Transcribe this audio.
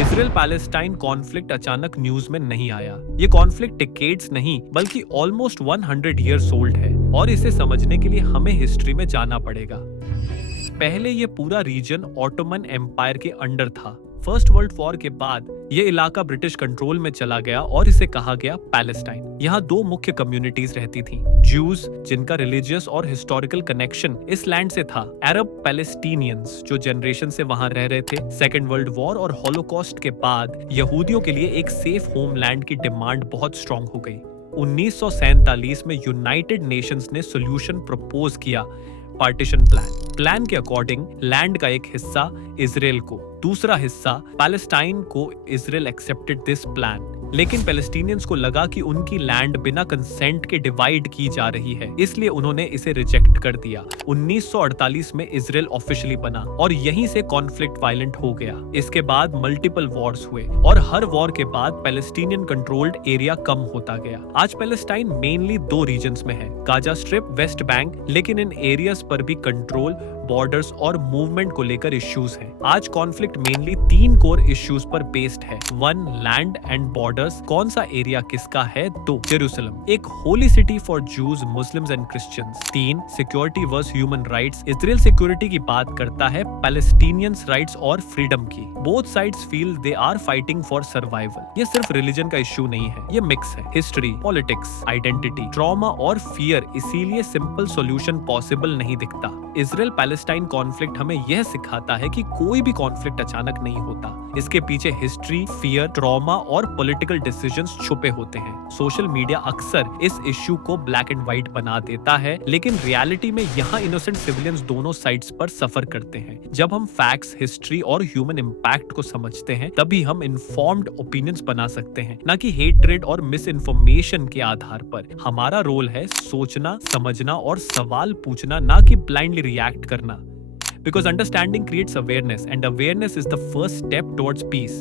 Israel Palestine conflict अचानक news में नहीं आया। ये कॉन्फ्लिक्ट डिकेड्स नहीं बल्कि ऑलमोस्ट 100 ईयर्स ओल्ड है और इसे समझने के लिए हमें हिस्ट्री में जाना पड़ेगा। पहले ये पूरा रीजन ऑटोमन एम्पायर के अंडर था। फर्स्ट वर्ल्ड वॉर के बाद ये इलाका ब्रिटिश कंट्रोल में चला गया और इसे कहा गया पैलेस्टाइन। यहाँ दो मुख्य कम्युनिटीज रहती थीं। ज्यूज, जिनका रिलीजियस और हिस्टोरिकल कनेक्शन इस लैंड से था, अरब पैलेस्टीनियंस जो जनरेशन से वहां रह रहे थे। सेकेंड वर्ल्ड वॉर और हॉलोकॉस्ट के बाद यहूदियों के लिए एक सेफ होमलैंड की डिमांड बहुत स्ट्रांग हो गई। 1947 में यूनाइटेड नेशंस ने सोल्यूशन प्रपोज किया, पार्टीशन प्लान के अकॉर्डिंग लैंड का एक हिस्सा इजराइल को, दूसरा हिस्सा पैलेस्टाइन को। इजराइल एक्सेप्टेड दिस प्लान, लेकिन पैलेस्टीनियंस को लगा कि उनकी लैंड बिना कंसेंट के डिवाइड की जा रही है, इसलिए उन्होंने इसे रिजेक्ट कर दिया। 1948 में इजराइल ऑफिशियली बना और यहीं से कॉन्फ्लिक्ट वायलेंट हो गया। इसके बाद मल्टीपल वॉर्स हुए और हर वॉर के बाद पैलेस्टीनियन कंट्रोल्ड एरिया कम होता गया। आज पैलेस्टाइन मेनली दो रीजन्स में है, गाजा स्ट्रिप, वेस्ट बैंक, लेकिन इन एरियाज पर भी कंट्रोल, बॉर्डर्स और मूवमेंट को लेकर इश्यूज हैं। आज कॉन्फ्लिक्ट मेनली तीन कोर इश्यूज पर बेस्ड है। 1, लैंड एंड बॉर्डर्स, कौन सा एरिया किसका है। 2, जेरूसलम, एक holy city for Jews, Muslims and Christians. 3, security versus human rights, Israel security की बात करता है, पैलेस्टीनियंस राइट्स और फ्रीडम की। Both sides feel they are fighting for survival. ये सिर्फ रिलीजन का इश्यू नहीं है, ये मिक्स है। हिस्ट्री, पॉलिटिक्स, आइडेंटिटी, ट्रॉमा और फियर, इसीलिए सिंपल सॉल्यूशन पॉसिबल नहीं दिखता। इजराइल पैलेस्टाइन कॉन्फ्लिक्ट हमें यह सिखाता है कि कोई भी कॉन्फ्लिक्ट अचानक नहीं होता। इसके पीछे हिस्ट्री, फियर, ट्रॉमा और पॉलिटिकल डिसीजंस छुपे होते हैं। सोशल मीडिया अक्सर इस इश्यू को ब्लैक एंड व्हाइट बना देता है, लेकिन रियलिटी में यहाँ इनोसेंट सिविलियंस दोनों साइड्स पर सफर करते हैं। जब हम फैक्ट्स, हिस्ट्री और ह्यूमन इम्पैक्ट को समझते हैं, तभी हम इन्फॉर्म्ड ओपिनियंस बना सकते हैं, न कि हेट्रेड और मिस इन्फॉर्मेशन के आधार पर। हमारा रोल है सोचना, समझना और सवाल पूछना, ना कि ब्लाइंडली रिएक्ट करना। Because understanding creates awareness, and awareness is the first step towards peace.